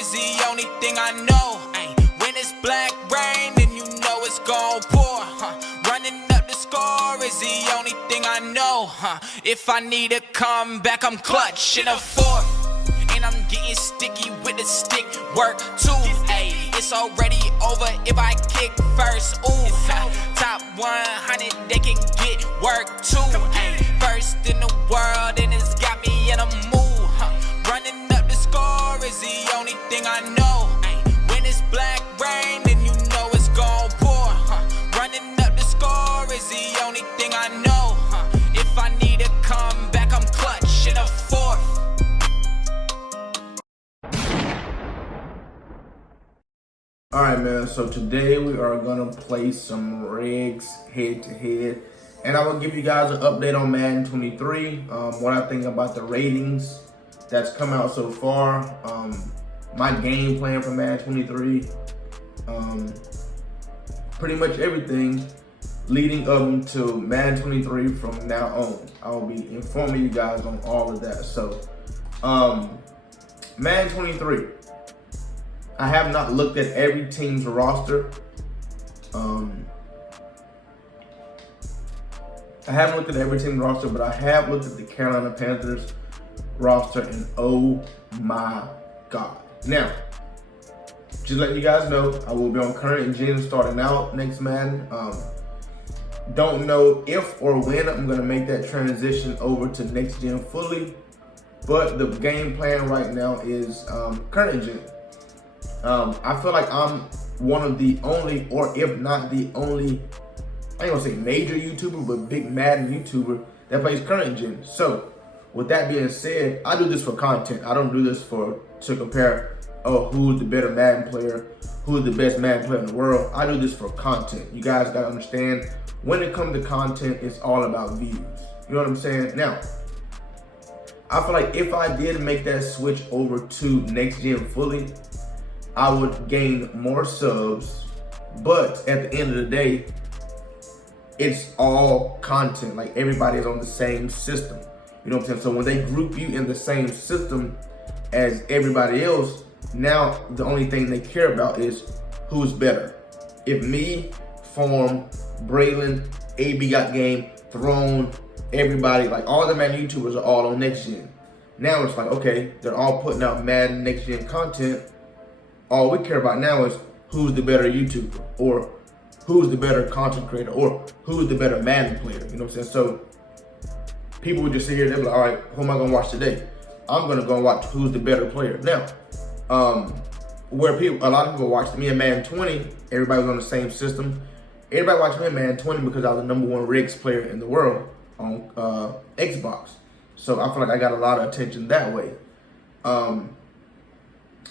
is the only thing I know. When it's black rain, then you know it's gon' pour. Running up the score is the only thing I know. If I need a comeback, I'm clutch in a fourth. And I'm getting sticky with the stick work too. It's already over if I kick first. Ooh, top 100, they can get work too. First in the world, and it's got me in a mood. Running up the score is the only thing I know. When it's black rain, then you know it's gon' pour. Running up the score is the only thing I know. If I need a comeback, I'm clutch in a fourth. Alright man, so today we are gonna play some rigs head to head, and I will give you guys an update on Madden 23, what I think about the ratings that's come out so far, my game plan for Madden 23, pretty much everything leading up to Madden 23 from now on. I will be informing you guys on all of that. So, Madden 23. I have not looked at every team's roster. I haven't looked at every team's roster, but I have looked at the Carolina Panthers roster, and oh my God. Now, just letting you guys know, I will be on current gen starting out next Madden. Don't know if or when I'm gonna make that transition over to next gen fully, but the game plan right now is current gen. I feel like I'm one of the only, or if not the only, I ain't gonna say major YouTuber, but big Madden YouTuber that plays current gen. So, with that being said, I do this for content. I don't do this to compare, oh, who's the better Madden player, who's the best Madden player in the world. I do this for content. You guys gotta understand, when it comes to content, it's all about views. You know what I'm saying? Now, I feel like if I did make that switch over to next gen fully, I would gain more subs, but at the end of the day, it's all content. Like, everybody is on the same system. You know what I'm saying? So when they group you in the same system as everybody else, now the only thing they care about is who's better. If me, Form, Bralen, AB Got Game, Throne, everybody, like all the Madden YouTubers are all on next gen. Now it's like, okay, they're all putting out Madden next gen content. All we care about now is who's the better YouTuber, or who's the better content creator, or who's the better Madden player. You know what I'm saying? So people would just sit here and they're like, all right, who am I gonna watch today? I'm gonna go watch who's the better player. Now, where a lot of people watched me in Madden 20, everybody was on the same system. Everybody watched me in Madden 20 because I was the #1 rigs player in the world on Xbox. So I feel like I got a lot of attention that way.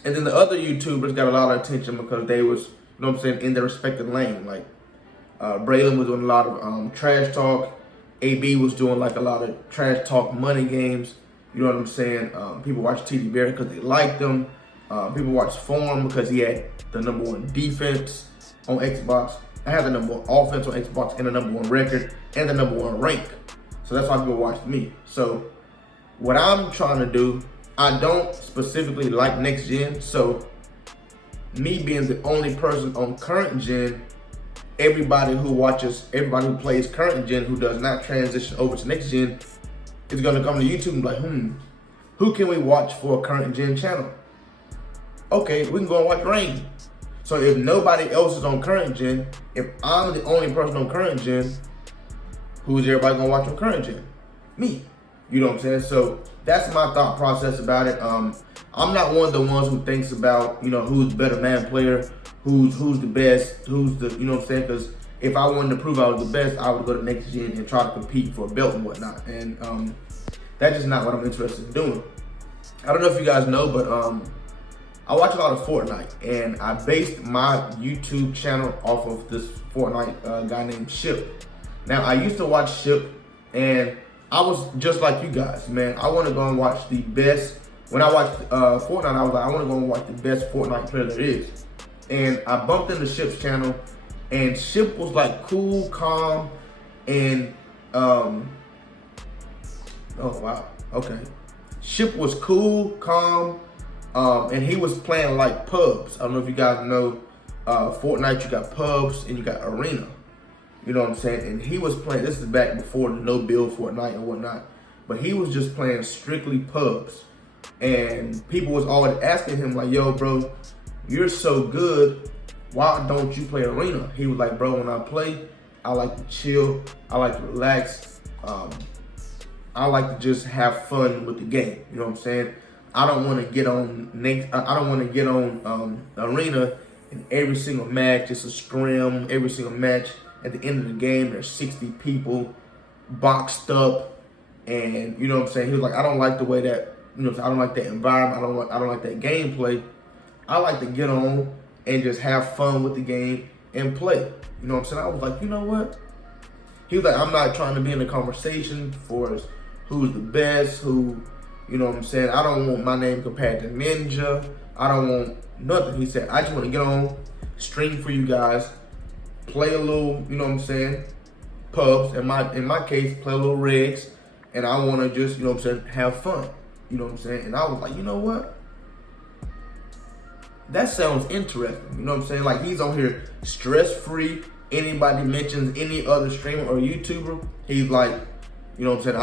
And then the other YouTubers got a lot of attention because they was, you know what I'm saying, in their respective lane. Like, Bralen was doing a lot of trash talk. AB was doing like a lot of trash talk money games. You know what I'm saying? People watch TD Bear because they liked him. People watch Form because he had the #1 defense on Xbox. I had the #1 offense on Xbox and the #1 record and the #1 rank. So that's why people watched me. So what I'm trying to do, I don't specifically like next gen. So me being the only person on current gen, everybody who plays current gen who does not transition over to next gen is gonna come to YouTube and be like, who can we watch for a current gen channel? Okay, we can go and watch Rain. So if nobody else is on current gen, if I'm the only person on current gen, who's everybody gonna watch on current gen? Me. You know what I'm saying? So that's my thought process about it. I'm not one of the ones who thinks about, you know, who's the better man player, who's the best, who's the, you know what I'm saying? Because if I wanted to prove I was the best, I would go to next gen and try to compete for a belt and whatnot. And that's just not what I'm interested in doing. I don't know if you guys know, but I watch a lot of Fortnite, and I based my YouTube channel off of this Fortnite guy named Ship. Now, I used to watch Ship, and I was just like you guys, man. I want to go and watch the best. When I watched Fortnite, I was like, I want to go and watch the best Fortnite player there is. And I bumped into Ship's channel, and Ship was like cool, calm, and oh wow, okay. Ship was cool, calm, And he was playing like pubs. I don't know if you guys know, Fortnite, you got pubs and you got arena. You know what I'm saying? And he was playing, this is back before the no build Fortnite and whatnot, but he was just playing strictly pubs. And people was always asking him like, yo, bro, you're so good, why don't you play arena? He was like, bro, when I play, I like to chill, I like to relax, I like to just have fun with the game. You know what I'm saying? I don't want to get on arena and every single match it's a scrim. Every single match at the end of the game there's 60 people boxed up, and you know what I'm saying. He was like, I don't like the way that, you know, I don't like that environment. I don't like that gameplay. I like to get on and just have fun with the game and play. You know what I'm saying? I was like, you know what? He was like, I'm not trying to be in a conversation for who's the best, who, you know what I'm saying? I don't want my name compared to Ninja. I don't want nothing. He said, I just want to get on, stream for you guys, play a little, you know what I'm saying, pubs. In my case, play a little regs, and I want to just, you know what I'm saying, have fun. You know what I'm saying? And I was like, you know what? That sounds interesting. You know what I'm saying? Like, he's on here stress-free. Anybody mentions any other streamer or YouTuber, he's like, you know what I'm saying,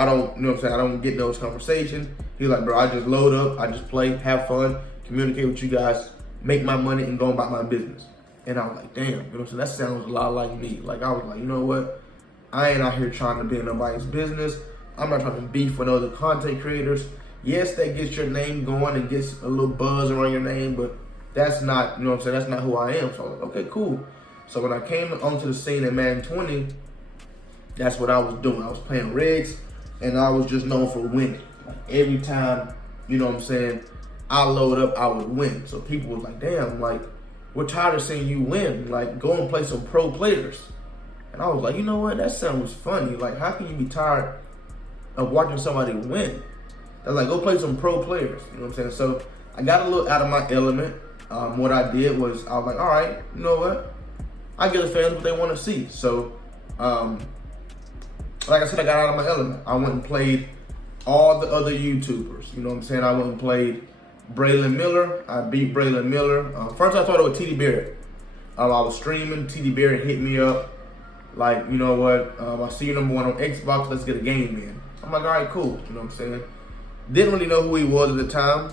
I don't get those conversations. He's like, bro, I just load up, I just play, have fun, communicate with you guys, make my money, and go about my business. And I was like, damn, you know what I'm saying, that sounds a lot like me. Like, I was like, you know what? I ain't out here trying to be in nobody's business. I'm not trying to beef with other content creators. Yes, that gets your name going and gets a little buzz around your name, but that's not, you know what I'm saying, that's not who I am. So I was like, okay, cool. So when I came onto the scene in Madden 20, that's what I was doing. I was playing regs, and I was just known for winning. Like, every time, you know what I'm saying, I load up, I would win. So people was like, damn, like, we're tired of seeing you win. Like, go and play some pro players. And I was like, you know what, that sounds funny. Like, how can you be tired of watching somebody win? They're like, go play some pro players. You know what I'm saying? So I got a little out of my element. What I did was, I was like, all right, you know what? I give the fans what they want to see. So, like I said, I got out of my element. I went and played all the other YouTubers. You know what I'm saying? I went and played Bralen Miller. I beat Bralen Miller. First, I thought it was TD Barrett. I was streaming. TD Barrett hit me up. Like, you know what? I see you number one on Xbox. Let's get a game in. I'm like, all right, cool. You know what I'm saying? Didn't really know who he was at the time.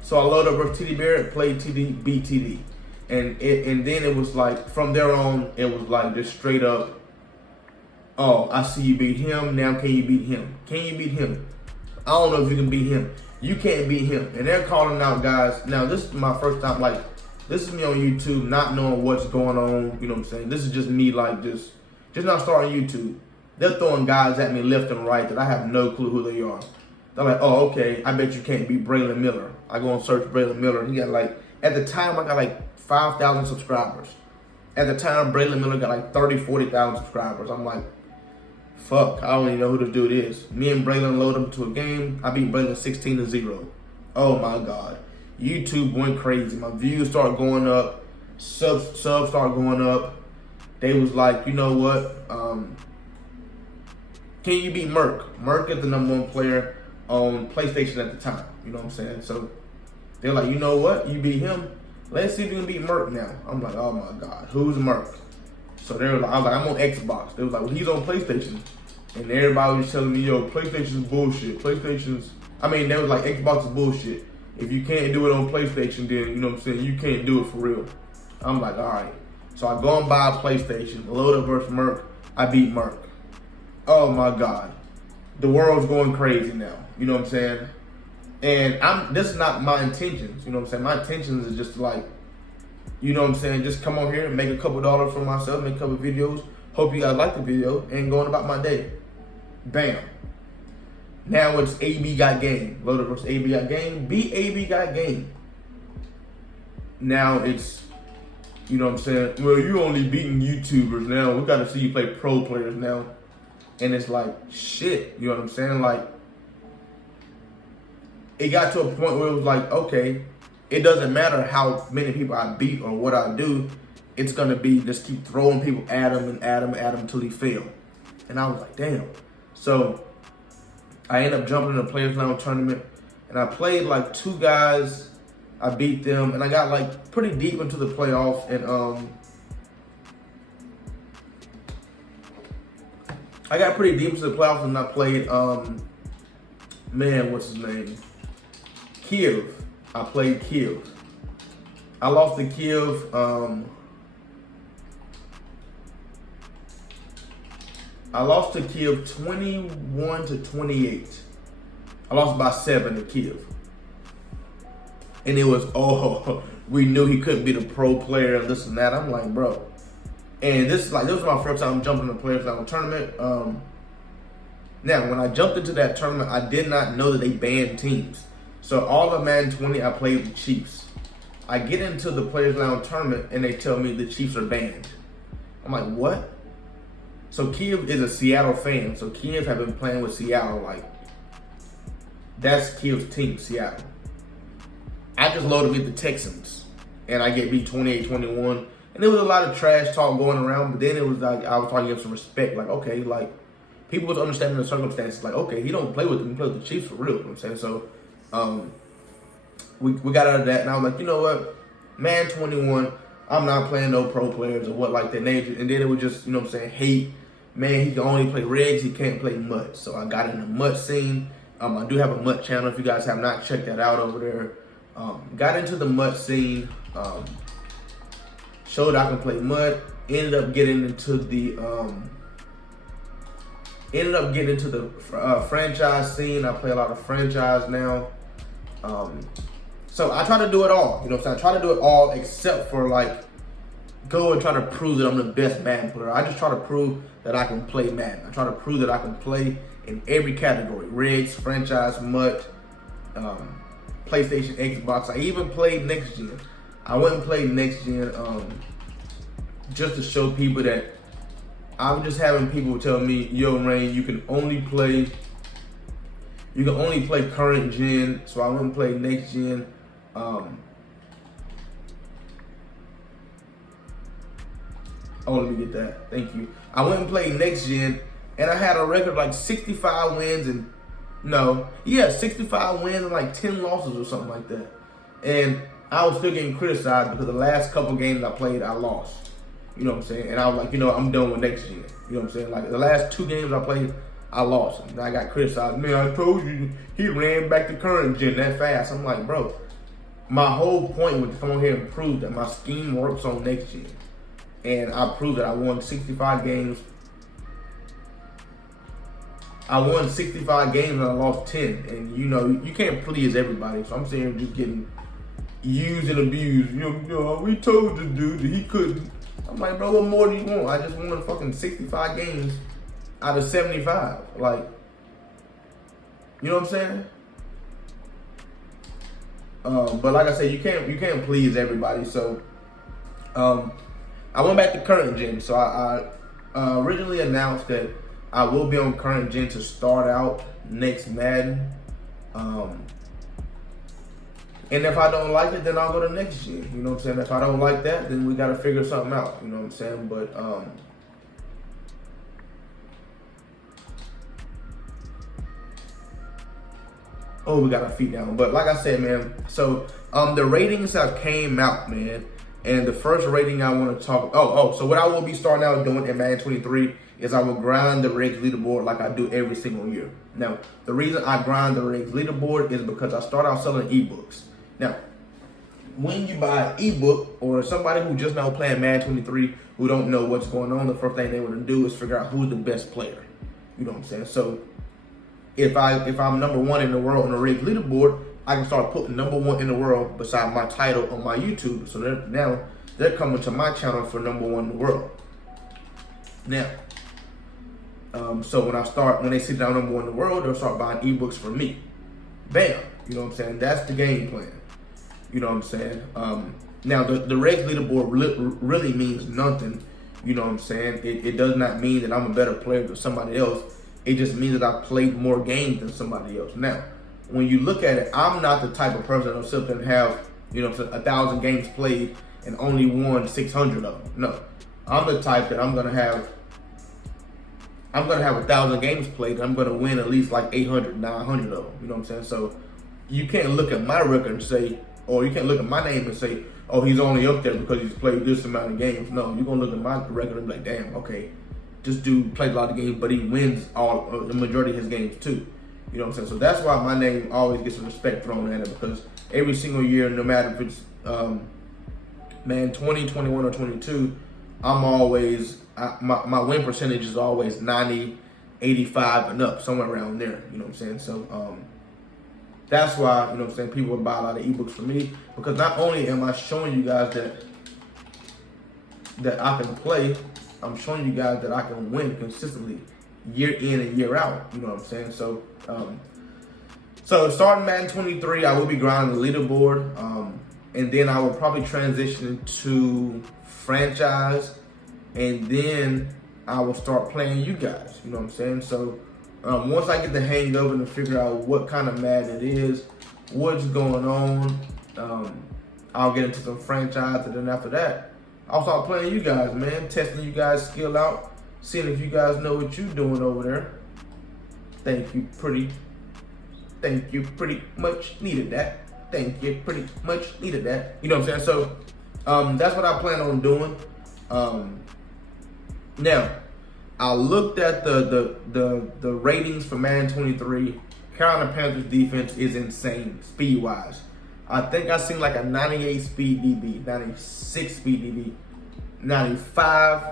So I loaded up with TD Barrett, played TD, beat TD. And then it was like, from there on, it was like just straight up, oh, I see you beat him, now can you beat him? Can you beat him? I don't know if you can beat him. You can't beat him. And they're calling out guys. Now, this is my first time, like, this is me on YouTube, not knowing what's going on, you know what I'm saying? This is just me, like, just not starting YouTube. They're throwing guys at me left and right that I have no clue who they are. They're like, oh, okay, I bet you can't beat Bralen Miller. I go and search Bralen Miller, and he got like, at the time, I got like 5,000 subscribers. At the time, Bralen Miller got like 30,000, 40,000 subscribers. I'm like, fuck, I don't even know who to do this. Me and Bralen load up to a game. I beat Bralen 16-0. Oh my God. YouTube went crazy. My views started going up. Subs started going up. They was like, you know what? Can you beat Merc? Merc is the #1 player on PlayStation at the time. You know what I'm saying? So they're like, you know what? You beat him. Let's see if you can beat Merc now. I'm like, oh my God, who's Merc? So they were like, I was like, I'm on Xbox. They was like, well, he's on PlayStation. And everybody was telling me, yo, PlayStation's bullshit. They was like, Xbox is bullshit. If you can't do it on PlayStation, then, you know what I'm saying, you can't do it for real. I'm like, all right. So I go and buy a PlayStation, load up versus Merc. I beat Merc. Oh my God. The world's going crazy now. You know what I'm saying? And this is not my intentions. You know what I'm saying? My intentions is just like, you know what I'm saying, just come on here and make a couple dollars for myself, make a couple videos. Hope you guys like the video and going about my day. Bam. Now it's AB got game. Loaded versus AB got game. Beat AB got game. Now it's, you know what I'm saying, well, you only beating YouTubers now. We got to see you play pro players now. And it's like, shit, you know what I'm saying? Like, it got to a point where it was like, okay, it doesn't matter how many people I beat or what I do. It's going to be just keep throwing people at him and at him and at him until he fail. And I was like, damn. So I ended up jumping in the Players Lounge tournament. And and I played like 2 guys. I beat them, and I got like pretty deep into the playoffs, and I got pretty deep into the playoffs, and I played man, what's his name? Kiev. I played Kiev. I lost to Kiev. I lost to Kiev 21-28. I lost by 7 to Kiev. And it was, oh, we knew he couldn't be the pro player and this and that. I'm like, bro. And this was my first time jumping in the Players Lounge tournament. Now, when I jumped into that tournament, I did not know that they banned teams. So all of Madden 20, I played the Chiefs. I get into the Players Lounge tournament, and they tell me the Chiefs are banned. I'm like, what? So Kiev is a Seattle fan. So Kiev have been playing with Seattle. Like, that's Kiev's team, Seattle. I just loaded with the Texans, and I get beat 28-21. And there was a lot of trash talk going around, but then it was like, I was trying to give some respect. Like, okay, like, people was understanding the circumstances. Like, okay, he don't play with them, he play with the Chiefs for real. You know what I'm saying? So, we got out of that, and I was like, you know what? Man 21, I'm not playing no pro players or what like that. And then it was just, you know what I'm saying, hate. Man, he can only play regs, he can't play MUT. So I got in the MUT scene. I do have a MUT channel if you guys have not checked that out over there. Got into the MUT scene. Showed I can play MUT. Ended up getting into the franchise scene. I play a lot of franchise now. So I try to do it all. You know what I'm saying? I try to do it all except for like go and try to prove that I'm the best Madden player. I just try to prove that I can play Madden. I try to prove that I can play in every category. Regs, franchise, MUT, PlayStation, Xbox. I even played next gen. I went and played next gen just to show people that I'm just having people tell me, yo, Rain, you can only play current gen. So I went and played next gen. Oh, let me get that. Thank you. I went and played next gen, and I had a record like 65 wins and 65 wins and like 10 losses or something like that. And I was still getting criticized because the last couple games I played, I lost. You know what I'm saying? And I was like, you know, I'm done with next gen. You know what I'm saying? Like the last 2 games I played, I lost. And I got criticized. Man, I told you he ran back to current gen that fast. I'm like, bro, my whole point was to come on here and prove that my scheme works on next gen. And I proved that I won 65 games. I won 65 games and I lost 10. And you know, you can't please everybody. So I'm sitting here just getting used and abused. You know, we told this dude that he couldn't. I'm like, bro, what more do you want? I just won fucking 65 games out of 75. Like, you know what I'm saying? But like I said, you can't please everybody. So I went back to current gen. So I originally announced that I will be on current gen to start out next Madden. And if I don't like it, then I'll go to next gen. You know what I'm saying? If I don't like that, then we gotta figure something out. You know what I'm saying? But oh, we got our feet down. But like I said, man, so the ratings have came out, man. And the first rating I want to talk, so what I will be starting out doing in Madden 23 is I will grind the Regs leaderboard like I do every single year. Now, the reason I grind the Regs leaderboard is because I start out selling ebooks. Now, when you buy an ebook, or somebody who just now playing Madden 23 who don't know what's going on, the first thing they want to do is figure out who's the best player. You know what I'm saying? So if I'm number 1 in the world on the Regs leaderboard, I can start putting number 1 in the world beside my title on my YouTube. So they're coming to my channel for number 1 in the world. Now, so when they sit down number 1 in the world, they'll start buying ebooks from me. Bam. You know what I'm saying? That's the game plan. You know what I'm saying? Now, the Regs leaderboard really means nothing. You know what I'm saying? It does not mean that I'm a better player than somebody else. It just means that I played more games than somebody else. Now, when you look at it, I'm not the type of person that'll sit there and have, 1,000 games played and only won 600 of them. No, I'm the type that I'm gonna have 1,000 games played. And I'm gonna win at least like 800, 900 of them. You know what I'm saying? So you can't look at my record and say, or you can't look at my name and say, oh, he's only up there because he's played this amount of games. No, you're gonna look at my record and be like, damn, okay, this dude played a lot of games, but he wins the majority of his games too. You know what I'm saying? So that's why my name always gets some respect thrown at it, because every single year, no matter if it's 20, 21, or 22, I'm always my win percentage is always 90, 85 and up, somewhere around there. You know what I'm saying? So that's why, you know what I'm saying, people would buy a lot of ebooks from me, because not only am I showing you guys that I can play, I'm showing you guys that I can win consistently year in and year out. You know what I'm saying? So so starting Madden 23, I will be grinding the leaderboard, and then I will probably transition into franchise, and then I will start playing you guys. You know what I'm saying? So once I get the hang of it and figure out what kind of Madden it is, what's going on, I'll get into some franchise, and then after that, I'll start playing you guys, man, testing you guys' skill out, seeing if you guys know what you're doing over there. Thank you pretty much needed that. Thank you pretty much needed that. You know what I'm saying? So that's what I plan on doing. Now, I looked at the ratings for Madden 23. Carolina Panthers defense is insane speed-wise. I think I seen like a 98 speed DB, 96 speed DB, 95,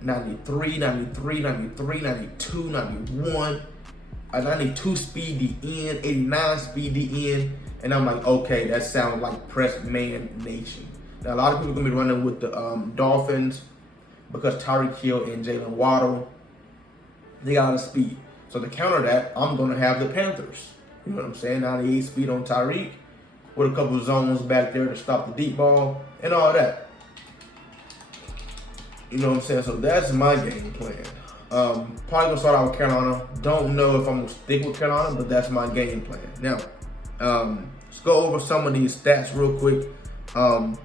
93, 93, 93, 92, 91, a 92 speed DN, 89 speed DN, and I'm like, okay, that sounds like press man nation. Now, a lot of people are going to be running with the Dolphins because Tyreek Hill and Jalen Waddle, they got a lot of speed. So to counter that, I'm going to have the Panthers. You know what I'm saying? 98 speed on Tyreek with a couple of zones back there to stop the deep ball and all that. You know what I'm saying? So that's my game plan. Probably going to start out with Carolina. Don't know if I'm going to stick with Carolina, but that's my game plan. Now, let's go over some of these stats real quick.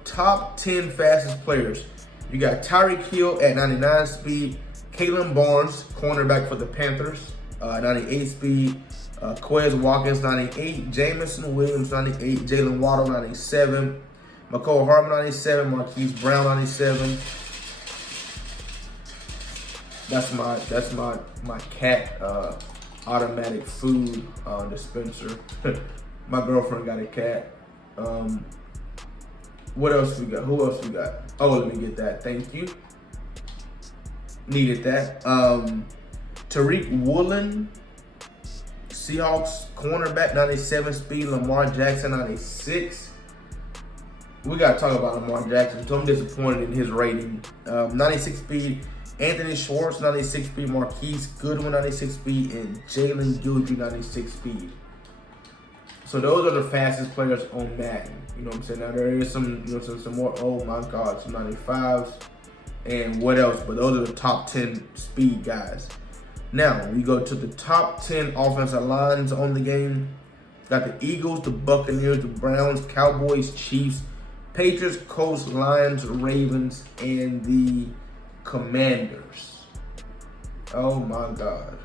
Top 10 fastest players. You got Tyreek Hill at 99 speed. Kalen Barnes, cornerback for the Panthers, 98 speed. Quez Watkins, 98. Jamison Williams, 98. Jalen Waddle, 97. McCole Hardman, 97. Marquise Brown, 97. That's my cat automatic food dispenser. My girlfriend got a cat. What else we got? Who else we got? Oh, let me get that. Thank you. Needed that. Tariq Woolen, Seahawks cornerback, 97 speed. Lamar Jackson, 96. We got to talk about Lamar Jackson. So I'm disappointed in his rating. 96 speed. Anthony Schwartz, 96 speed. Marquise Goodwin, 96 speed. And Jalen Guidry, 96 speed. So those are the fastest players on Madden. You know what I'm saying? Now there is some, you know, some more, oh my God, some 95s and what else, but those are the top 10 speed guys. Now we go to the top 10 offensive lines on the game. Got the Eagles, the Buccaneers, the Browns, Cowboys, Chiefs, Patriots, Colts, Lions, Ravens, and the Commanders. Oh my God.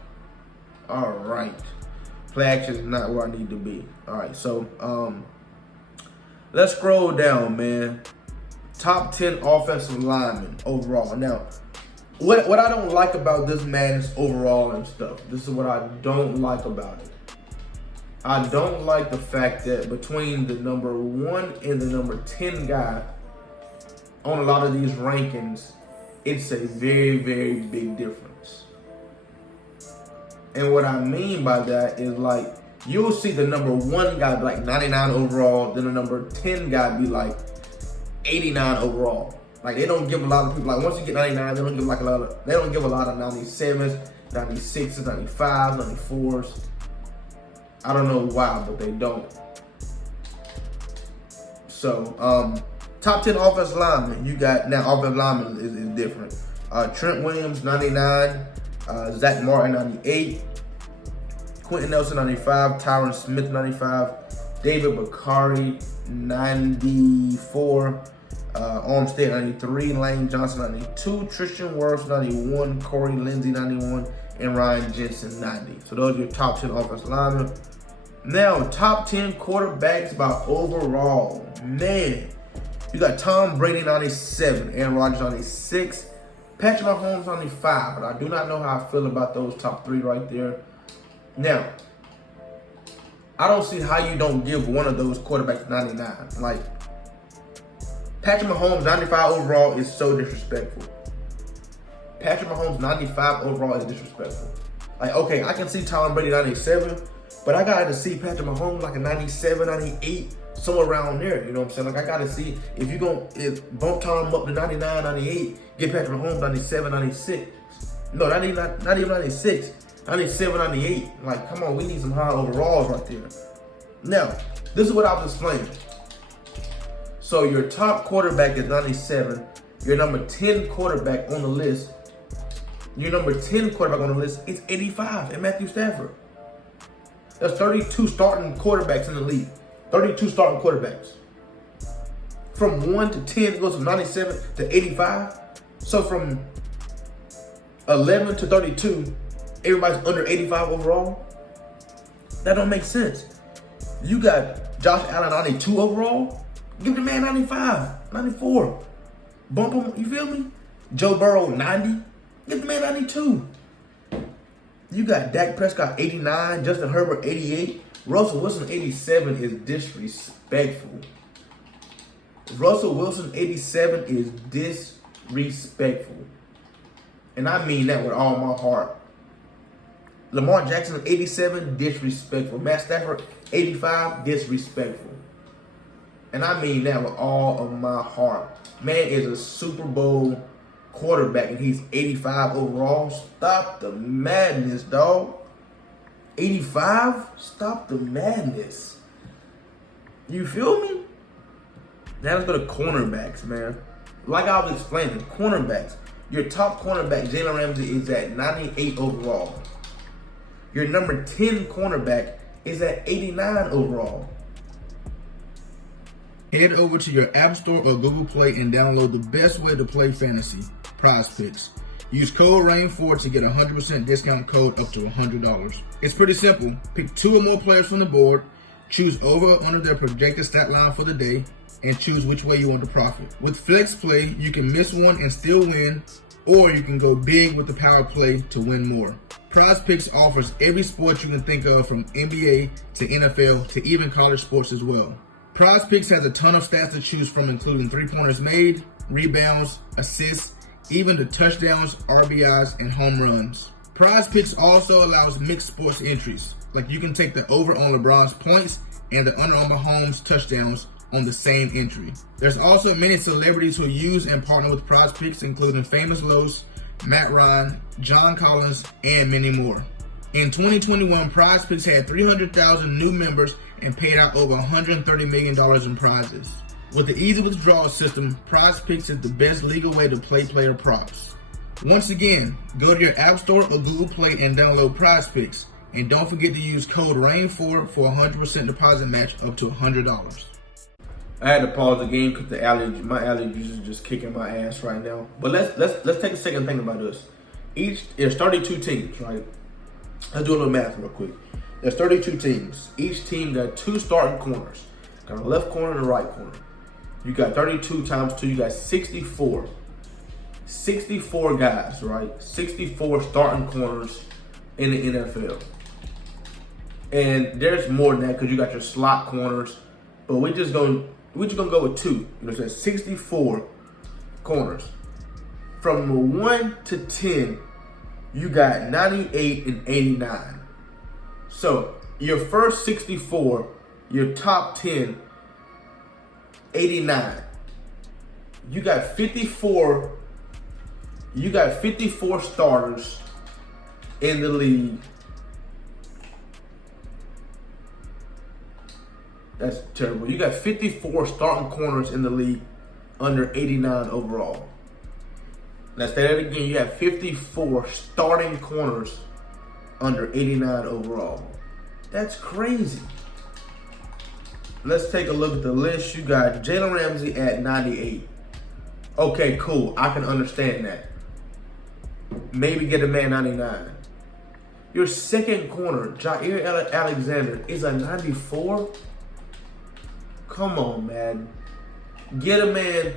All right. Play action is not where I need to be. All right, so let's scroll down, man. Top 10 offensive linemen overall. Now, what I don't like about this Madden's overall and stuff, this is what I don't like about it. I don't like the fact that between the number 1 and the number 10 guy on a lot of these rankings, it's a very, very big difference. And what I mean by that is, like, you'll see the number 1 guy be like 99 overall, then the number 10 guy be like 89 overall. Like, they don't give a lot of people, like, once you get 99, they don't give like a lot of 97s, 96s, 95s, 94s. I don't know why, but they don't. So, top 10 offensive linemen. You got, now offensive linemen is different. Trent Williams, 99. Zach Martin, 98. Quentin Nelson, 95. Tyron Smith, 95. David Bakari, 94. Armstead, 93. Lane Johnson, 92. Tristan Wirfs, 91. Corey Lindsey, 91. And Ryan Jensen, 90. So those are your top 10 offensive linemen. Now, top 10 quarterbacks by overall. Man, you got Tom Brady 97, Aaron Rodgers 96, Patrick Mahomes 95, but I do not know how I feel about those top 3 right there. Now, I don't see how you don't give one of those quarterbacks 99. Like, Patrick Mahomes 95 overall is so disrespectful. Patrick Mahomes 95 overall is disrespectful. Like, okay, I can see Tom Brady 97, but I got to see Patrick Mahomes like a 97, 98, somewhere around there. You know what I'm saying? Like, I got to see if you're going to bump Tom up to 99, 98, get Patrick Mahomes 97, 96. No, not even 96, 97, 98. Like, come on, we need some high overalls right there. Now, this is what I was explaining. So your top quarterback is 97. Your number 10 quarterback on the list, is 85, and Matthew Stafford. That's 32 starting quarterbacks in the league. 32 starting quarterbacks. From 1 to 10, it goes from 97 to 85. So from 11 to 32, everybody's under 85 overall. That don't make sense. You got Josh Allen 92 overall. Give the man 95, 94. Bump him, you feel me? Joe Burrow 90. Give the man 92. You got Dak Prescott 89, Justin Herbert 88, Russell Wilson 87 is disrespectful. Russell Wilson 87 is disrespectful. And I mean that with all my heart. Lamar Jackson 87, disrespectful. Matt Stafford 85, disrespectful. And I mean that with all of my heart. Man is a Super Bowl quarterback and he's 85 overall. Stop the madness, dog. 85? Stop the madness. You feel me? Now let's go to cornerbacks, man. Like I was explaining, cornerbacks. Your top cornerback, Jalen Ramsey, is at 98 overall. Your number 10 cornerback is at 89 overall. Head over to your App Store or Google Play and download the best way to play fantasy, PrizePicks. Use code RAIN4 to get a 100% discount code up to $100. It's pretty simple. Pick 2 or more players from the board, choose over or under their projected stat line for the day, and choose which way you want to profit. With Flex Play, you can miss one and still win, or you can go big with the power play to win more. PrizePicks offers every sport you can think of, from NBA to NFL to even college sports as well. PrizePicks has a ton of stats to choose from, including 3-pointers made, rebounds, assists, even the touchdowns, RBIs, and home runs. PrizePicks also allows mixed sports entries, like you can take the over on LeBron's points and the under on Mahomes' touchdowns on the same entry. There's also many celebrities who use and partner with PrizePicks, including Famous Los, Matt Ryan, John Collins, and many more. In 2021, PrizePicks had 300,000 new members and paid out over $130 million in prizes. With the easy withdrawal system, PrizePicks is the best legal way to play player props. Once again, go to your App Store or Google Play and download PrizePicks. And don't forget to use code RAIN4 for a 100% deposit match up to $100. I had to pause the game because my allergies is just kicking my ass right now. But let's take a second and think about this. There's 32 teams, right? Let's do a little math real quick. There's 32 teams. Each team got 2 starting corners. Got a left corner and a right corner. You got 32 times 2, you got 64. 64 guys, right? 64 starting corners in the NFL. And there's more than that because you got your slot corners. But we're just gonna go with 2. You know what I'm saying? 64 corners. From 1 to 10, you got 98 and 89. So your first 64, your top 10, 89. You got 54 starters in the league. That's terrible. You got 54 starting corners in the league under 89 overall. Let's say that again. You have 54 starting corners under 89 overall. That's crazy. Let's take a look at the list. You got Jalen Ramsey at 98. Okay, cool. I can understand that. Maybe get a man 99. Your second corner, Jair Alexander, is a 94. Come on, man. Get a man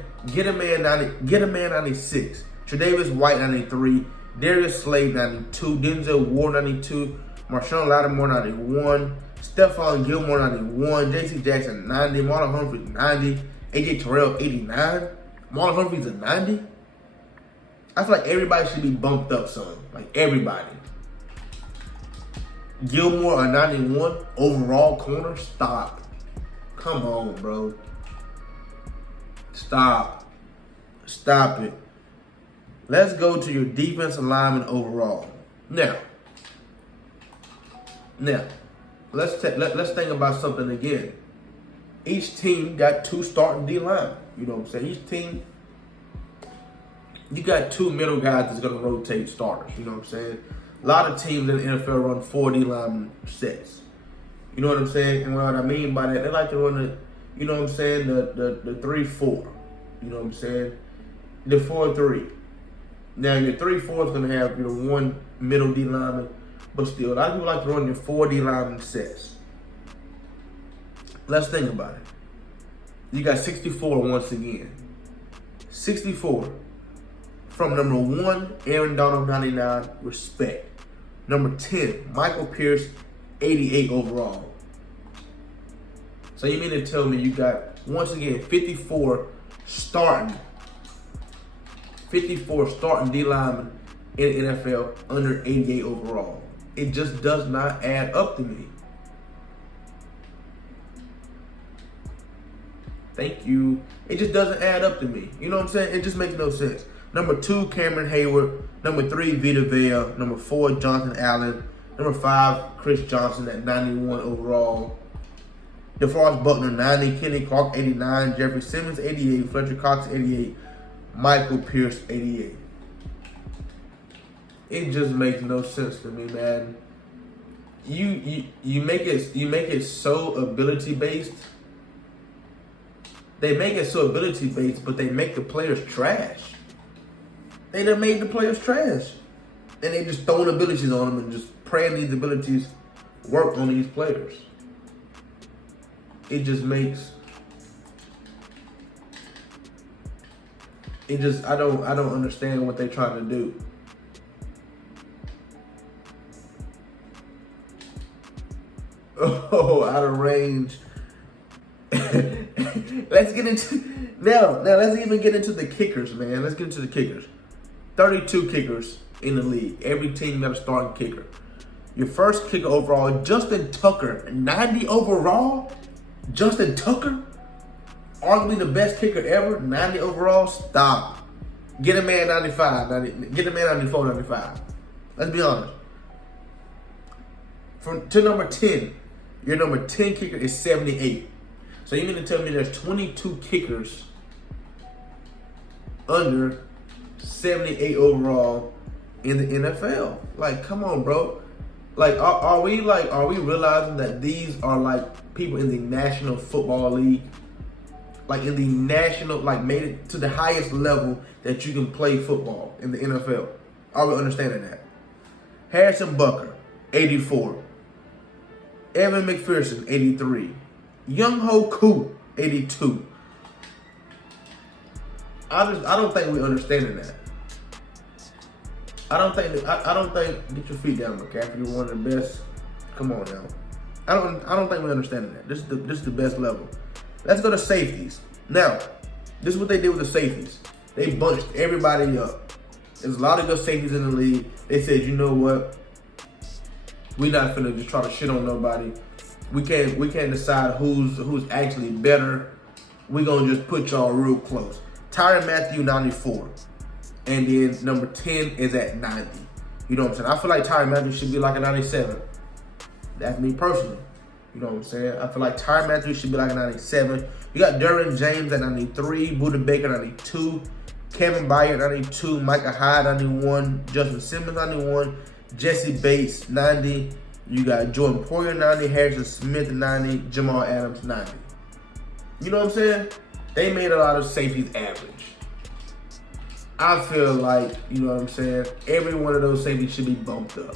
96. Tre'Davious White 93. Darius Slade 92. Denzel Ward 92. Marshawn Lattimore 91. Stephon Gilmore 91. J.C. Jackson 90. Marlon Humphrey 90. A.J. Terrell 89. Marlon Humphrey's a 90. I feel like everybody should be bumped up some. Like everybody. Gilmore a 91. Overall corner. Stop. Come on, bro. Stop it. Let's go to your defensive lineman overall. Now, let's think about something again. Each team got 2 starting D linemen. You know what I'm saying? Each team, you got 2 middle guys that's gonna rotate starters. You know what I'm saying? A lot of teams in the NFL run 4 D lineman sets. You know what I'm saying? And what I mean by that, they like to run the, you know what I'm saying, the 3-4. You know what I'm saying? The 4-3. Now your 3-4 is gonna have your 1 middle D lineman, but still, a lot of people like to run your 4 D lineman sets. Let's think about it. You got 64 once again. 64. From number 1, Aaron Donald 99, respect. Number 10, Michael Pierce 88 overall. So you mean to tell me you got, once again, 54 starting D linemen in the NFL under 88 overall. It just does not add up to me. Thank you. It just doesn't add up to me. You know what I'm saying? It just makes no sense. Number 2, Cameron Hayward. Number 3, Vita Vea. Number 4, Jonathan Allen. Number 5, Chris Johnson at 91 overall. DeForest Buckner 90. Kenny Clark 89. Jeffrey Simmons 88. Fletcher Cox 88. Michael Pierce 88. It just makes no sense to me, man. You make it so ability based. They make it so ability based, but they make the players trash. They done made the players trash. And they just throwing abilities on them and just praying these abilities work on these players. It just makes I don't understand what they're trying to do. Oh, out of range. Let's get into now. Let's even get into the kickers, man. Let's get into the kickers. 32 kickers in the league. Every team got a starting kicker. Your first kicker overall, Justin Tucker, 90 overall. Justin Tucker, arguably the best kicker ever, 90 overall. Stop. Get a man 95. Get a man 94, 95. Let's be honest. To number 10, your number 10 kicker is 78. So you mean to tell me there's 22 kickers under 78 overall in the NFL? Like, come on, bro. Like, are we realizing that these are like people in the National Football League? Like in the national, like made it to the highest level that you can play football in the NFL. Are we understanding that? Harrison Butker, 84. Evan McPherson, 83. Young Ho Koo, 82. I don't think we're understanding that. I don't think get your feet down, McCaffrey. You're one of the best. Come on now. I don't think we're understanding that. This is the best level. Let's go to safeties. Now, this is what they did with the safeties. They bunched everybody up. There's a lot of good safeties in the league. They said, you know what? We're not finna just try to shit on nobody. We can't decide who's actually better. We're gonna just put y'all real close. Tyrann Mathieu, 94. And then number 10 is at 90. You know what I'm saying? I feel like Tyrann Mathieu should be like a 97. That's me personally. You know what I'm saying? I feel like Tyrann Mathieu should be like a 97. You got Derwin James at 93. Budda Baker, 92. Kevin Byard, 92. Micah Hyde, 91. Justin Simmons, 91. Jesse Bates, 90. You got Jordan Poyer, 90. Harrison Smith, 90. Jamal Adams, 90. You know what I'm saying? They made a lot of safeties average. I feel like, you know what I'm saying, every one of those safeties should be bumped up.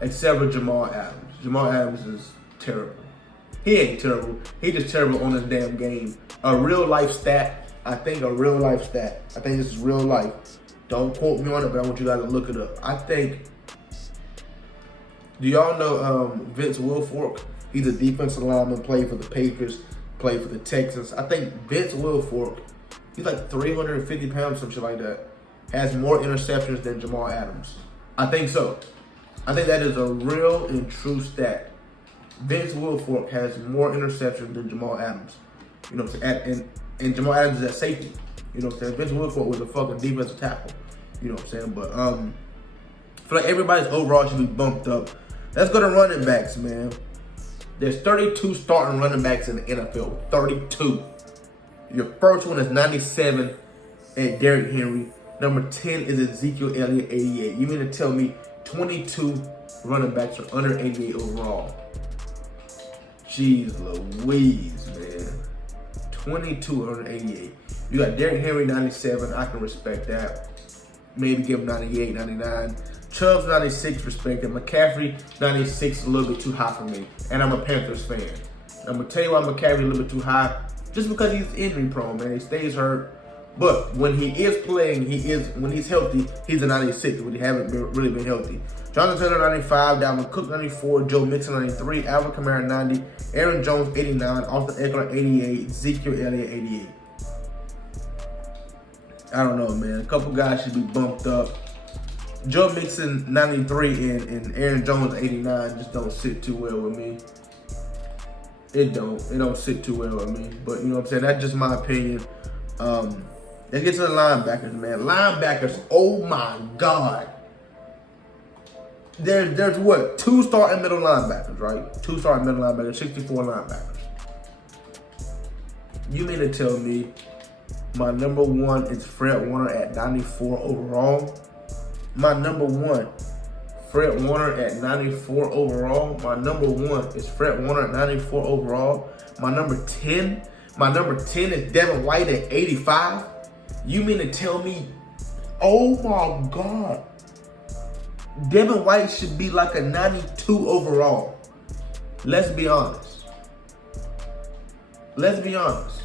except for Jamal Adams. Jamal Adams is terrible. He ain't terrible. He just terrible on this damn game. A real life stat. I think a real life stat. I think this is real life. Don't quote me on it, but I want you guys to look it up. I think, do y'all know Vince Wilfork? He's a defensive lineman, played for the Patriots, played for the Texans. I think Vince Wilfork, he's like 350 pounds, some shit like that, has more interceptions than Jamal Adams. I think so. I think that is a real and true stat. Vince Wilfork has more interceptions than Jamal Adams. You know what I'm saying? And Jamal Adams is at safety. You know what I'm saying? Vince Wilfork was a fucking defensive tackle. You know what I'm saying? But I feel like everybody's overall should be bumped up. Let's go to running backs, man. There's 32 starting running backs in the NFL. 32. Your first one is 97 at Derrick Henry. Number 10 is Ezekiel Elliott, 88. You mean to tell me 22 running backs are under 88 overall? Jeez Louise, man. 22 under 88. You got Derrick Henry, 97. I can respect that. Maybe give him 98, 99. Chubb's 96, respect it. McCaffrey, 96 is a little bit too high for me. And I'm a Panthers fan. I'm going to tell you why McCaffrey a little bit too high. Just because he's injury prone, man. He stays hurt. But when he is playing, when he's healthy, he's a 96 when he hasn't really been healthy. Jonathan Taylor, 95. Dalvin Cook, 94. Joe Mixon, 93. Alvin Kamara, 90. Aaron Jones, 89. Austin Eckler, 88. Ezekiel Elliott, 88. I don't know, man. A couple guys should be bumped up. Joe Mixon, 93, and Aaron Jones, 89, just don't sit too well with me. It don't sit too well with me. But you know what I'm saying? That's just my opinion. Let's get to the linebackers, man. Linebackers, oh my God. There's what? 2 starting middle linebackers, right? 2 starting middle linebackers, 64 linebackers. You mean to tell me my number 1 is Fred Warner at 94 overall? My number 1, Fred Warner at 94 overall. My number 1 is Fred Warner at 94 overall. My number 10 is Devin White at 85. You mean to tell me, oh my God, Devin White should be like a 92 overall? Let's be honest. Let's be honest.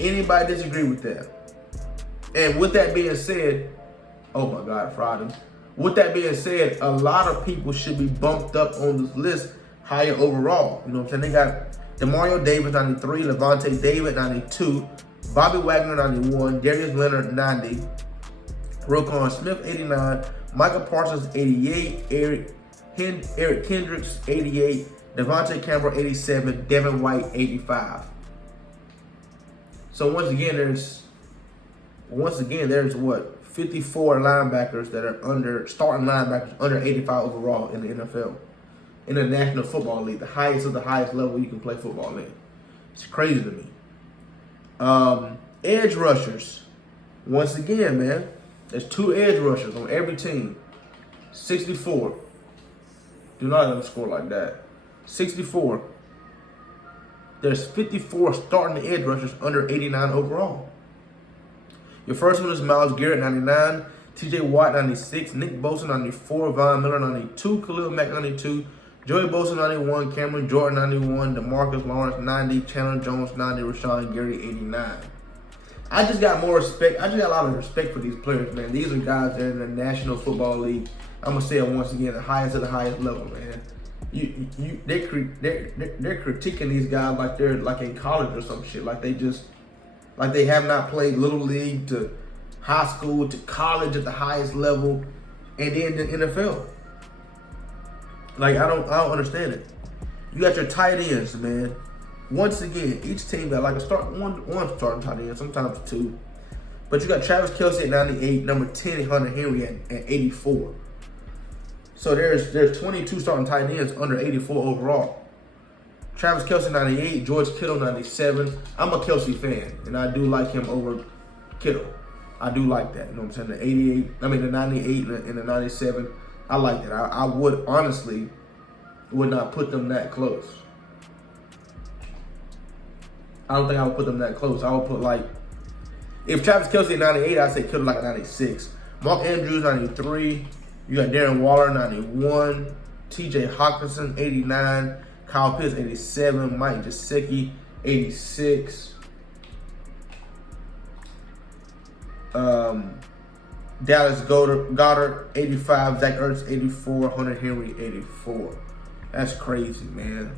Anybody disagree with that? And with that being said, oh my God, Friday. With that being said, a lot of people should be bumped up on this list higher overall. You know what I'm saying? They got Demario Davis, 93, Levante David, 92, Bobby Wagner, 91, Darius Leonard, 90, Roquan Smith, 89, Michael Parsons, 88, Eric Kendricks, 88, Devontae Campbell, 87, Devin White, 85. So once again, there's what? 54 linebackers that are starting linebackers under 85 overall in the NFL. In the National Football League, the highest of the highest level you can play football in. It's crazy to me. Edge rushers. Once again, man, there's 2 edge rushers on every team. 64. Do not let them score like that. 64. There's 54 starting edge rushers under 89 overall. Your first one is Myles Garrett, 99. TJ Watt, 96. Nick Bosa, 94. Von Miller, 92. Khalil Mack, 92. Joey Bosa, 91. Cameron Jordan, 91. DeMarcus Lawrence, 90. Chandler Jones, 90. Rashawn Gary, 89. I just got more respect. I just got a lot of respect for these players, man. These are guys that are in the National Football League. I'm going to say it once again, the highest of the highest level, man. They're critiquing these guys like they're like in college or some shit. Like they have not played little league to high school to college at the highest level, and then the NFL. Like I don't understand it. You got your tight ends, man. Once again, each team got like one starting tight end, sometimes 2. But you got Travis Kelce at 98, number 10 Hunter Henry at 84. So there's 22 starting tight ends under 84 overall. Travis Kelce, 98. George Kittle, 97. I'm a Kelce fan, and I do like him over Kittle. I do like that. You know what I'm saying? The 98 and the 97. I like that. I would honestly not put them that close. I don't think I would put them that close. I would put like, if Travis Kelce at 98, I'd say Kittle like a 96. Mark Andrews, 93. You got Darren Waller, 91. TJ Hawkinson, 89. Kyle Pitts, 87. Mike Gesicki, 86. Dallas Goddard, 85. Zach Ertz, 84. Hunter Henry, 84. That's crazy, man.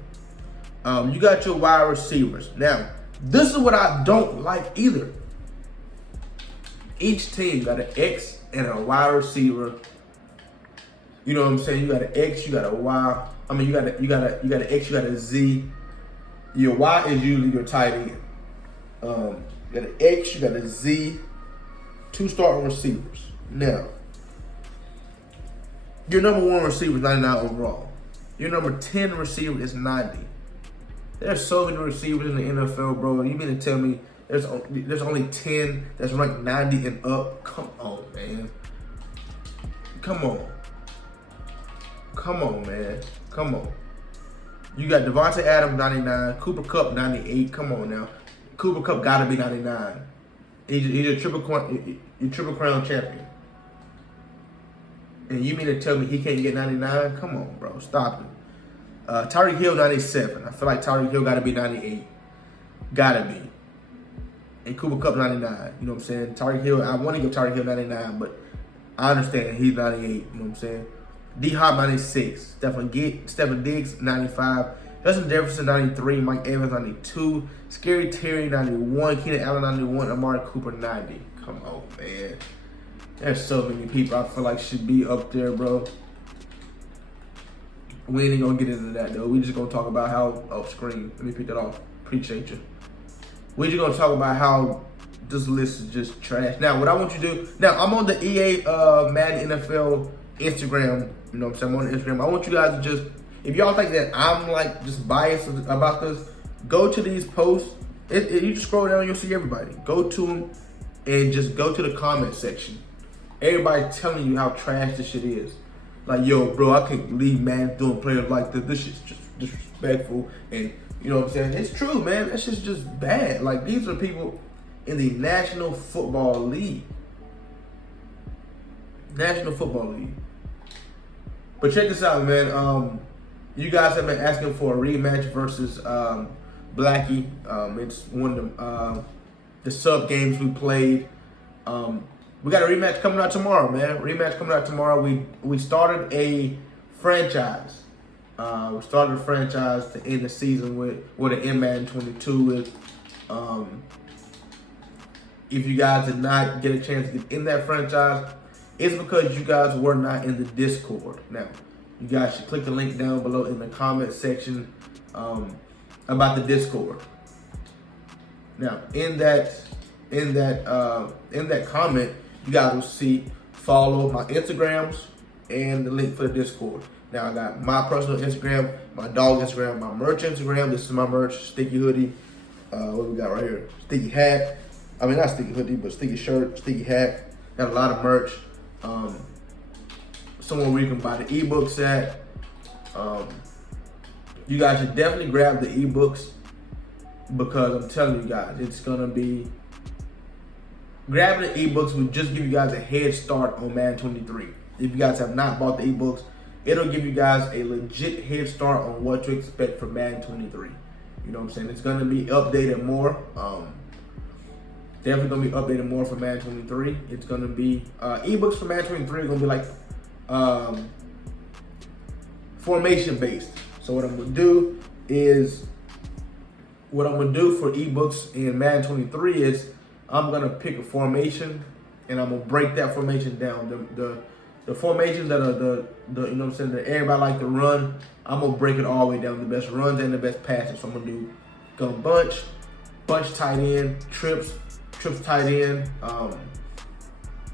You got your wide receivers. Now, this is what I don't like either. Each team got an X and a wide receiver. You know what I'm saying? You got an X, you got a Y. I mean, you got an X, you got a Z. Your Y is usually your tight end. You got an X, you got a Z. 2 starting receivers. Now, your number 1 receiver is 99 overall. Your number 10 receiver is 90. There's so many receivers in the NFL, bro. You mean to tell me there's only 10 that's ranked 90 and up? Come on, man. Come on. Come on, man. Come on. You got Devontae Adams, 99. Cooper Kupp, 98. Come on now. Cooper Kupp got to be 99. He's a triple crown champion. And you mean to tell me he can't get 99? Come on, bro. Stop it. Tyreek Hill, 97. I feel like Tyreek Hill got to be 98. Got to be. And Cooper Kupp, 99. You know what I'm saying? Tyreek Hill, I want to give Tyreek Hill 99, but I understand he's 98. You know what I'm saying? D-Hop, 96. Stephen Diggs, 95. Justin Jefferson, 93. Mike Evans, 92. Scary Terry, 91. Keenan Allen, 91. Amari Cooper, 90. Come on, man. There's so many people I feel like should be up there, bro. We ain't gonna get into that, though. We just gonna talk about how... Oh, screen. Let me pick that off. Appreciate you. We just gonna talk about how this list is just trash. Now, what I want you to do... Now, I'm on the EA Madden NFL Instagram. You know what I'm saying? I'm on Instagram. I want you guys to just... If y'all think that I'm, like, just biased about this, go to these posts. You just scroll down, you'll see everybody. Go to them and just go to the comment section. Everybody telling you how trash this shit is. Like, yo, bro, I can't believe man doing players like this. This shit's just disrespectful. And, you know what I'm saying? It's true, man. That shit's just bad. Like, these are people in the National Football League. National Football League. But check this out, man. You guys have been asking for a rematch versus Blackie. It's one of the sub games we played. We got a rematch coming out tomorrow, man. Rematch coming out tomorrow. We started a franchise. We started a franchise to end the season with an Madden 22 with. If you guys did not get a chance to get in that franchise, it's because you guys were not in the Discord. Now, you guys should click the link down below in the comment section about the Discord. Now, in that comment, you guys will see follow my Instagrams and the link for the Discord. Now, I got my personal Instagram, my dog Instagram, my merch Instagram. This is my merch, sticky hoodie. What we got right here? Sticky hat. I mean, not sticky hoodie, but sticky shirt, sticky hat. Got a lot of merch. Somewhere where you can buy the ebooks at. You guys should definitely grab the ebooks because I'm telling you guys, it's gonna be grabbing the ebooks will just give you guys a head start on Madden 23. If you guys have not bought the ebooks, it'll give you guys a legit head start on what to expect for Madden 23. You know what I'm saying? It's gonna be updated more. Definitely gonna be updated more for Madden 23. It's gonna be ebooks for Madden 23 are gonna be like formation based. So what I'm gonna do for ebooks in Madden 23 is I'm gonna pick a formation and I'm gonna break that formation down. The formations that are the you know what I'm saying, that everybody like to run, I'm gonna break it all the way down, the best runs and the best passes. So I'm gonna do gun bunch tight end, trips tight end.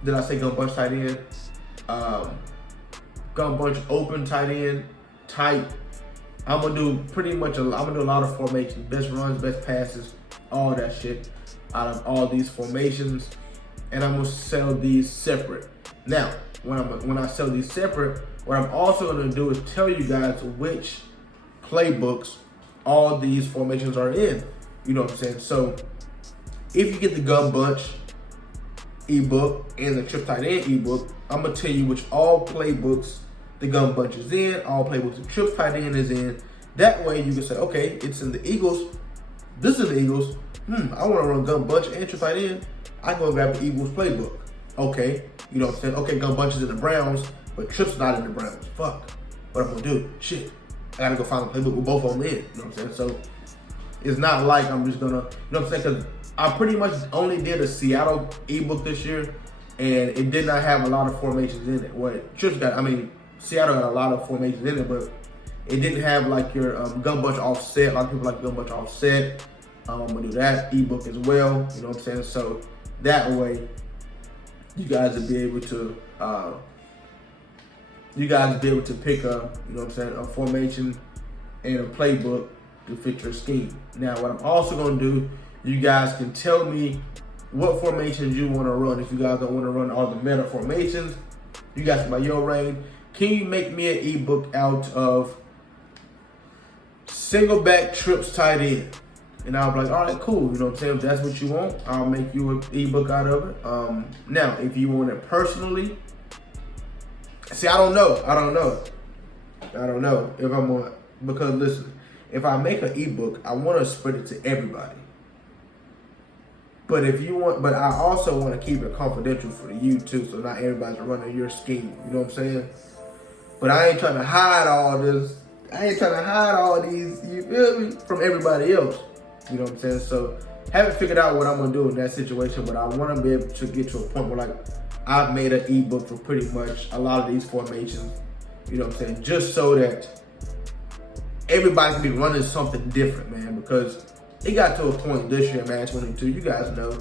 Did I say gun bunch tight end? Gun bunch open tight end, tight. I'm gonna do a lot of formations, best runs, best passes, all that shit out of all these formations, and I'm gonna sell these separate. Now, when I sell these separate, what I'm also gonna do is tell you guys which playbooks all these formations are in. You know what I'm saying? So if you get the gun bunch, ebook and the Trip Tight End ebook, I'm gonna tell you which all playbooks the gun bunch is in, all playbooks the Trip Tight End is in. That way you can say, okay, it's in the Eagles. This is the Eagles. I want to run gun bunch and Trip Tight End. I go grab the Eagles playbook. Okay, you know what I'm saying? Okay, gun bunch is in the Browns, but Trip's not in the Browns. Fuck. What I'm gonna do? Shit. I gotta go find a playbook with both of them in. You know what I'm saying? So it's not like I'm just gonna, you know what I'm saying? Because I pretty much only did a Seattle ebook this year, and it did not have a lot of formations in it. What Trip's got, I mean, Seattle had a lot of formations in it, but it didn't have like your gun bunch offset. A lot of people like gun bunch offset. I'm gonna do that ebook as well. You know what I'm saying? So that way, you guys will be able to, pick a, you know what I'm saying, a formation and a playbook to fit your scheme. Now, what I'm also gonna do, you guys can tell me what formations you want to run. If you guys don't want to run all the meta formations, you guys can buy your reign. Can you make me an ebook out of single back trips tight end? And I'll be like, all right, cool. You know what I'm saying? If that's what you want, I'll make you an ebook out of it. Now, if you want it personally, see, I don't know if I'm on, because listen, if I make an ebook, I want to spread it to everybody. But if you want, but I also want to keep it confidential for you too, so not everybody's running your scheme. You know what I'm saying? But I ain't trying to hide all this. I ain't trying to hide all these, you feel me, from everybody else. You know what I'm saying? So haven't figured out what I'm gonna do in that situation, but I want to be able to get to a point where like I've made an ebook for pretty much a lot of these formations. You know what I'm saying? Just so that everybody can be running something different, man. Because it got to a point this year, man, 22. You guys know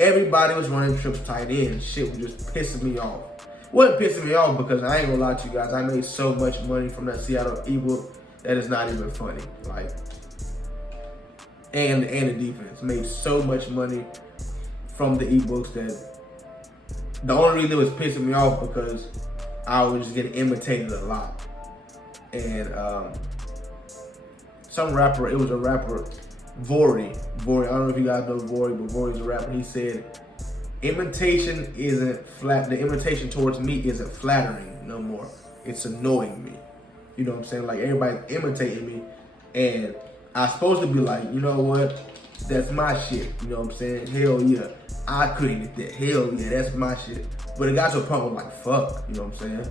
everybody was running trips tight end. Shit was just pissing me off. Wasn't pissing me off because I ain't gonna lie to you guys. I made so much money from that Seattle ebook that is not even funny. Like, and the defense made so much money from the ebooks that the only reason it was pissing me off because I was just getting imitated a lot. And some rapper, it was a rapper, Vori. I don't know if you guys know Vori, but Vori's a rapper. He said, imitation isn't flat. The imitation towards me isn't flattering no more. It's annoying me. You know what I'm saying? Like, everybody's imitating me, and I'm supposed to be like, you know what? That's my shit. You know what I'm saying? Hell yeah. I created that. Hell yeah, that's my shit. But it got to a point where like, fuck. You know what I'm saying?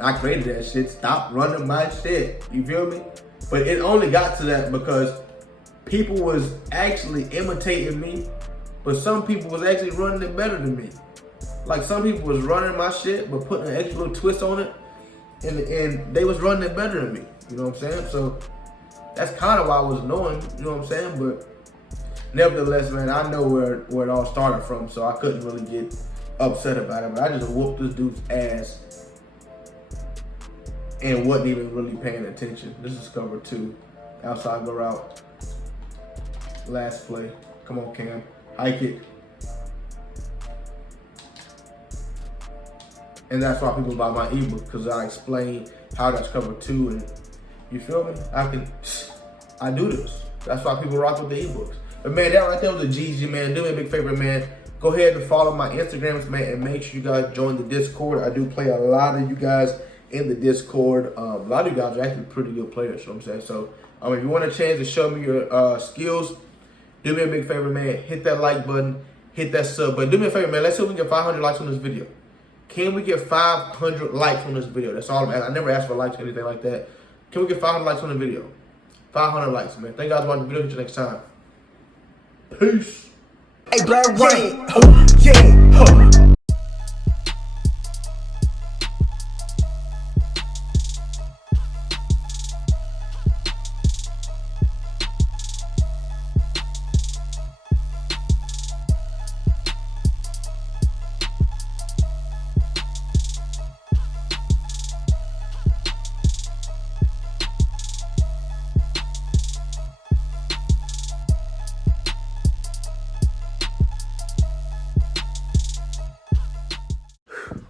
I created that shit. Stop running my shit. You feel me? But it only got to that because people was actually imitating me, but some people was actually running it better than me. Like, some people was running my shit, but putting an extra little twist on it, and they was running it better than me. You know what I'm saying? So that's kind of why I was annoying. You know what I'm saying? But nevertheless, man, I know where it all started from, so I couldn't really get upset about it. But I just whooped this dude's ass and wasn't even really paying attention. This is cover 2. Outside go route. Last play. Come on, Cam. Hike it. And that's why people buy my ebook, because I explain how that's cover 2, and you feel me? I do this. That's why people rock with the ebooks. But man, that right there was a GG, man. Do me a big favor, man. Go ahead and follow my Instagrams, man, and make sure you guys join the Discord. I do play a lot of you guys in the Discord. A lot of you guys are actually pretty good players, you know what I'm saying? So if you want a chance to show me your skills, do me a big favor, man. Hit that like button, hit that sub button. Do me a favor, man. Let's see if we can get 500 likes on this video. Can we get 500 likes on this video? That's all I'm asking. I never asked for likes or anything like that. Can we get 500 likes on the video? 500 likes, man. Thank you guys for watching the video. Catch you next time. Peace. Hey, Blackreigns. Oh, yeah.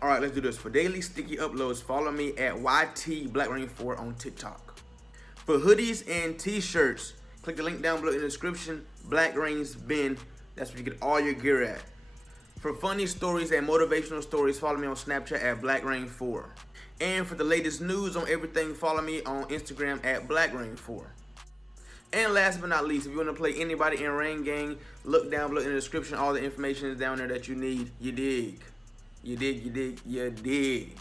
All right, let's do this. For daily sticky uploads, follow me at YT_Blackreigns4 on TikTok. For hoodies and t-shirts, click the link down below in the description. Blackreigns bin. That's where you get all your gear at. For funny stories and motivational stories, follow me on Snapchat at Blackreigns4. And for the latest news on everything, follow me on Instagram at Blackreigns4. And last but not least, if you want to play anybody in Rain Gang, look down below in the description. All the information is down there that you need. You dig. You dig, you dig, you dig.